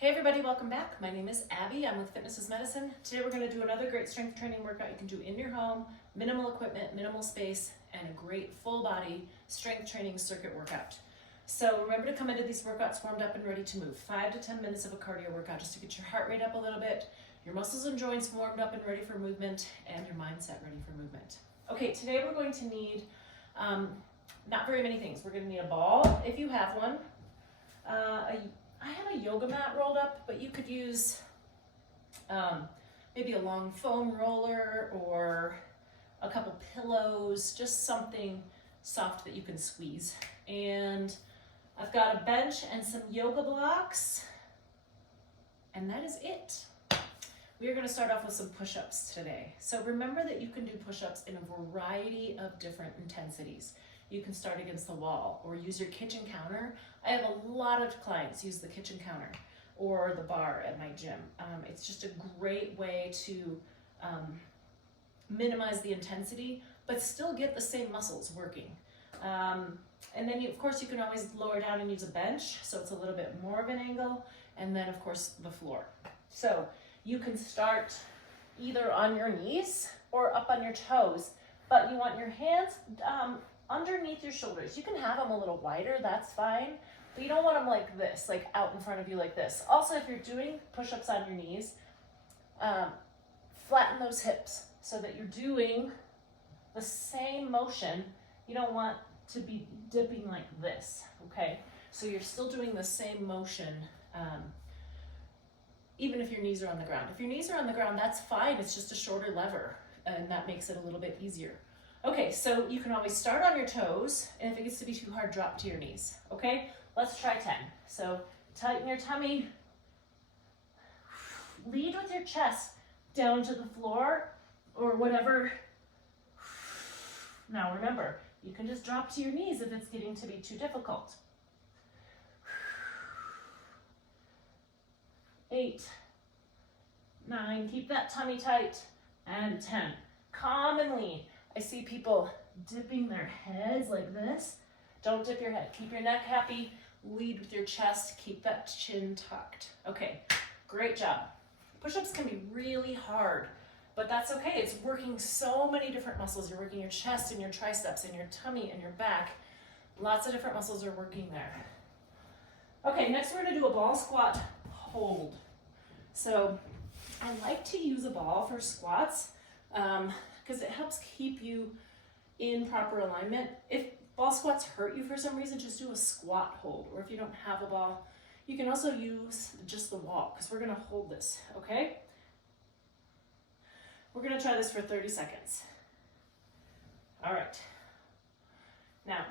Hey everybody, welcome back. My name is Abby. I'm with Fitness is Medicine. Today we're going to do another great strength training workout you can do in your home, minimal equipment, minimal space, and a great full body strength training circuit workout. So remember to come into these workouts warmed up and ready to move. 5 to 10 minutes of a cardio workout just to get your heart rate up a little bit, your muscles and joints warmed up and ready for movement, and your mindset ready for movement. Okay, today we're going to need not very many things. We're going to need a ball if you have one, I have a yoga mat rolled up, but you could use maybe a long foam roller or a couple pillows, just something soft that you can squeeze. And I've got a bench and some yoga blocks, and that is it. We are going to start off with some push-ups today. So remember that you can do push-ups in a variety of different intensities. You can start against the wall or use your kitchen counter. I have a lot of clients use the kitchen counter or the bar at my gym. It's just a great way to minimize the intensity, but still get the same muscles working. And then of course you can always lower down and use a bench, so it's a little bit more of an angle, and then of course the floor. So you can start either on your knees or up on your toes, but you want your hands underneath your shoulders. You can have them a little wider, that's fine, but you don't want them like this, like out in front of you like this. Also, if you're doing push-ups on your knees, flatten those hips so that you're doing the same motion. You don't want to be dipping like this, okay? So you're still doing the same motion, even if your knees are on the ground. If your knees are on the ground, that's fine. It's just a shorter lever, and that makes it a little bit easier. Okay, so you can always start on your toes, and if it gets to be too hard, drop to your knees, okay? Let's try 10. So tighten your tummy. Lead with your chest down to the floor or whatever. Now remember, you can just drop to your knees if it's getting to be too difficult. 8, 9, keep that tummy tight, and 10. Calm and lean. I see people dipping their heads like this. Don't dip your head. Keep your neck happy. Lead with your chest. Keep that chin tucked. Okay, great job. Push-ups can be really hard, but that's okay. It's working so many different muscles. You're working your chest and your triceps and your tummy and your back. Lots of different muscles are working there. Okay, next we're gonna do a ball squat hold. So I like to use a ball for squats, because it helps keep you in proper alignment. If ball squats hurt you for some reason, just do a squat hold. Or if you don't have a ball, you can also use just the wall, because we're gonna hold this, okay? We're gonna try this for 30 seconds. All right. Now,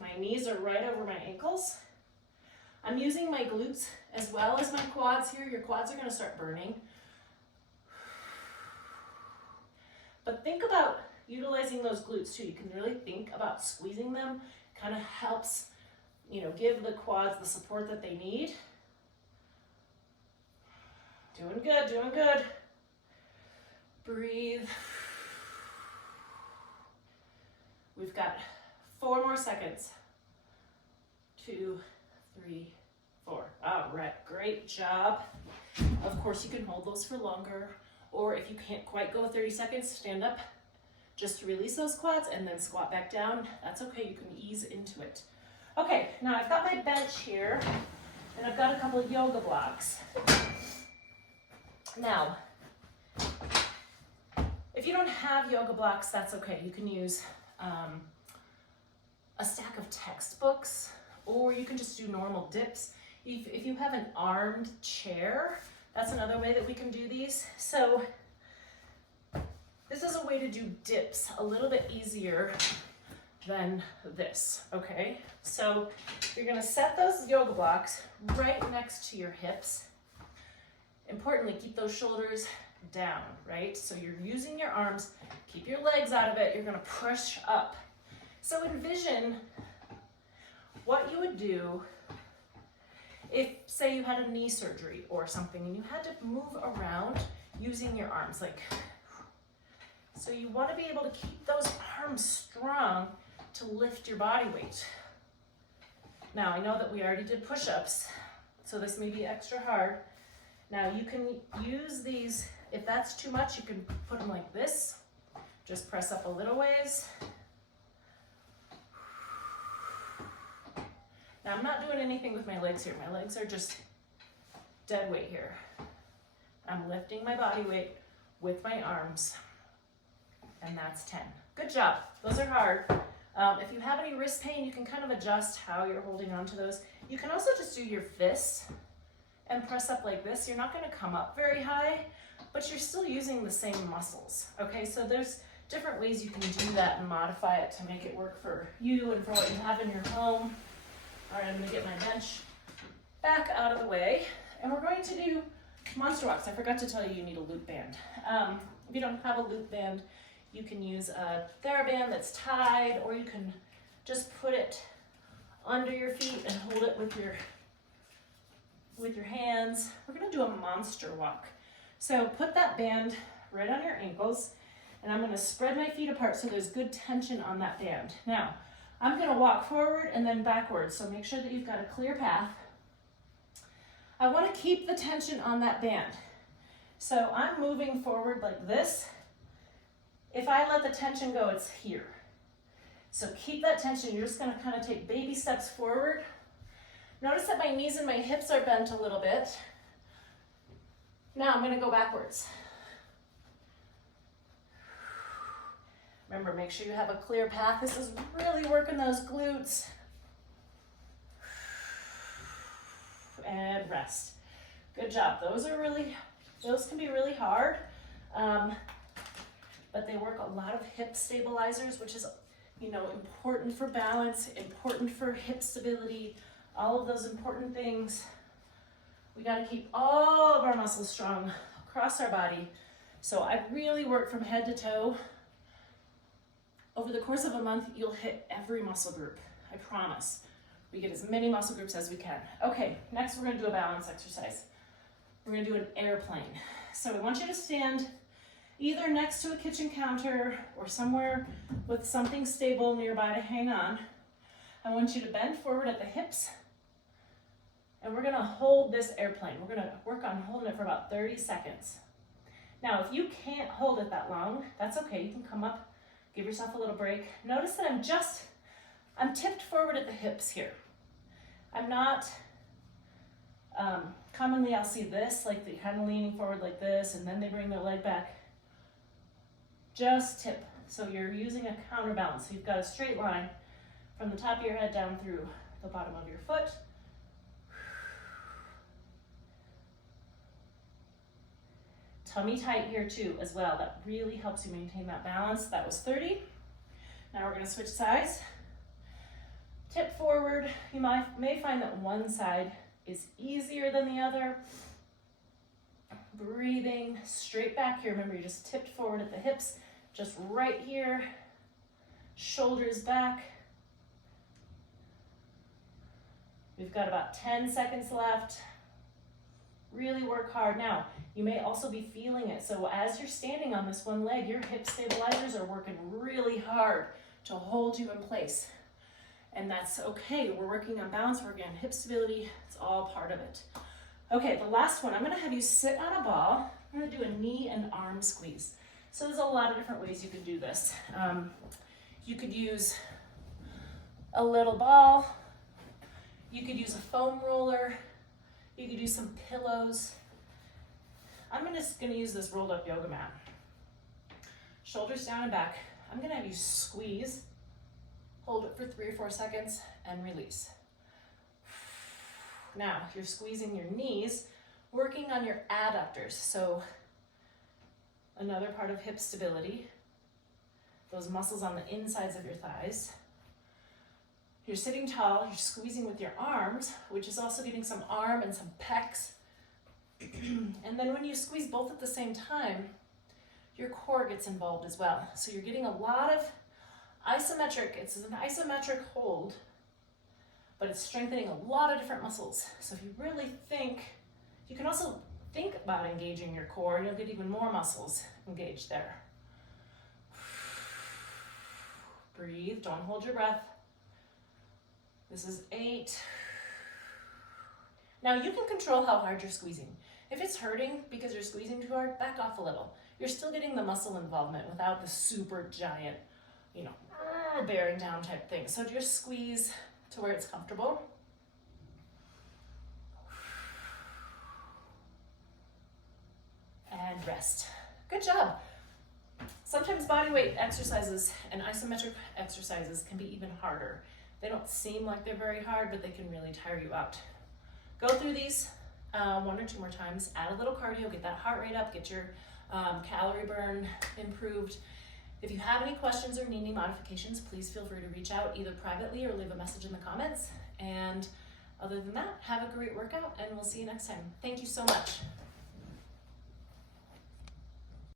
my knees are right over my ankles. I'm using my glutes as well as my quads here. Your quads are gonna start burning. But think about utilizing those glutes too. You can really think about squeezing them. Kind of helps, give the quads the support that they need. Doing good, doing good. Breathe. We've got 4 more seconds. 2, 3, 4. All right, great job. Of course, you can hold those for longer. Or if you can't quite go 30 seconds, stand up just to release those quads and then squat back down. That's okay, you can ease into it. Okay, now I've got my bench here and I've got a couple of yoga blocks. Now, if you don't have yoga blocks, that's okay. You can use a stack of textbooks, or you can just do normal dips. If you have an armed chair, that's another way that we can do these. So this is a way to do dips a little bit easier than this, okay? So you're gonna set those yoga blocks right next to your hips. Importantly, keep those shoulders down, right? So you're using your arms, keep your legs out of it, you're gonna push up. So envision what you would do if, say, you had a knee surgery or something and you had to move around using your arms, so you want to be able to keep those arms strong to lift your body weight. Now, I know that we already did push-ups, So this may be extra hard. Now you can use these, if that's too much, you can put them like this. Just press up a little ways. Now I'm not doing anything with my legs here. My legs are just dead weight here. I'm lifting my body weight with my arms, and that's 10. Good job. Those are hard. If you have any wrist pain, you can kind of adjust how you're holding on to those. You can also just do your fists and press up like this. You're not going to come up very high, but you're still using the same muscles. Okay, so there's different ways you can do that and modify it to make it work for you and for what you have in your home. All right, I'm going to get my bench back out of the way, and we're going to do monster walks. I forgot to tell you, you need a loop band. If you don't have a loop band, you can use a TheraBand that's tied, or you can just put it under your feet and hold it with your hands. We're gonna do a monster walk. So put that band right on your ankles, and I'm gonna spread my feet apart so there's good tension on that band. Now, I'm gonna walk forward and then backwards, so make sure that you've got a clear path. I wanna keep the tension on that band. So I'm moving forward like this. If I let the tension go, it's here. So keep that tension. You're just gonna kind of take baby steps forward. Notice that my knees and my hips are bent a little bit. Now I'm gonna go backwards. Remember, make sure you have a clear path. This is really working those glutes. And rest. Good job. Those can be really hard. But they work a lot of hip stabilizers, which is, important for balance, important for hip stability, all of those important things. We got to keep all of our muscles strong across our body. So I really work from head to toe. Over the course of a month, you'll hit every muscle group, I promise. We get as many muscle groups as we can. Okay, next we're gonna do a balance exercise. We're gonna do an airplane. So I want you to stand either next to a kitchen counter or somewhere with something stable nearby to hang on. I want you to bend forward at the hips, and we're gonna hold this airplane. We're gonna work on holding it for about 30 seconds. Now, if you can't hold it that long, that's okay. You can come up, give yourself a little break. Notice that I'm tipped forward at the hips here. I'm not, commonly I'll see this, like they're kind of leaning forward like this, and then they bring their leg back. Just tip. So you're using a counterbalance. So you've got a straight line from the top of your head down through the bottom of your foot. Tummy tight here too as well. That really helps you maintain that balance. That was 30. Now we're going to switch sides. Tip forward. You may find that one side is easier than the other. Breathing straight back here. Remember, you just tipped forward at the hips, just right here. Shoulders back. We've got about 10 seconds left. Really work hard. Now, you may also be feeling it. So as you're standing on this one leg, your hip stabilizers are working really hard to hold you in place. And that's okay. We're working on balance, we're working on hip stability. It's all part of it. Okay, the last one, I'm gonna have you sit on a ball. I'm gonna do a knee and arm squeeze. So there's a lot of different ways you can do this. You could use a little ball. You could use a foam roller. You could use some pillows. I'm just gonna use this rolled up yoga mat. Shoulders down and back. I'm gonna have you squeeze, hold it for 3 or 4 seconds, and release. Now, you're squeezing your knees, working on your adductors. So another part of hip stability, those muscles on the insides of your thighs. You're sitting tall, you're squeezing with your arms, which is also getting some arm and some pecs. And then when you squeeze both at the same time, your core gets involved as well. So you're getting a lot of isometric, it's an isometric hold, but it's strengthening a lot of different muscles. So if you really think, you can also think about engaging your core, you'll get even more muscles engaged there. Breathe, don't hold your breath. This is 8, Now you can control how hard you're squeezing. If it's hurting because you're squeezing too hard, back off a little. You're still getting the muscle involvement without the super giant, you know, bearing down type thing. So just squeeze to where it's comfortable. And rest. Good job. Sometimes body weight exercises and isometric exercises can be even harder. They don't seem like they're very hard, but they can really tire you out. Go through these 1 or 2 more times, add a little cardio, get that heart rate up, get your calorie burn improved. If you have any questions or need any modifications, please feel free to reach out either privately or leave a message in the comments. And other than that, have a great workout and we'll see you next time. Thank you so much.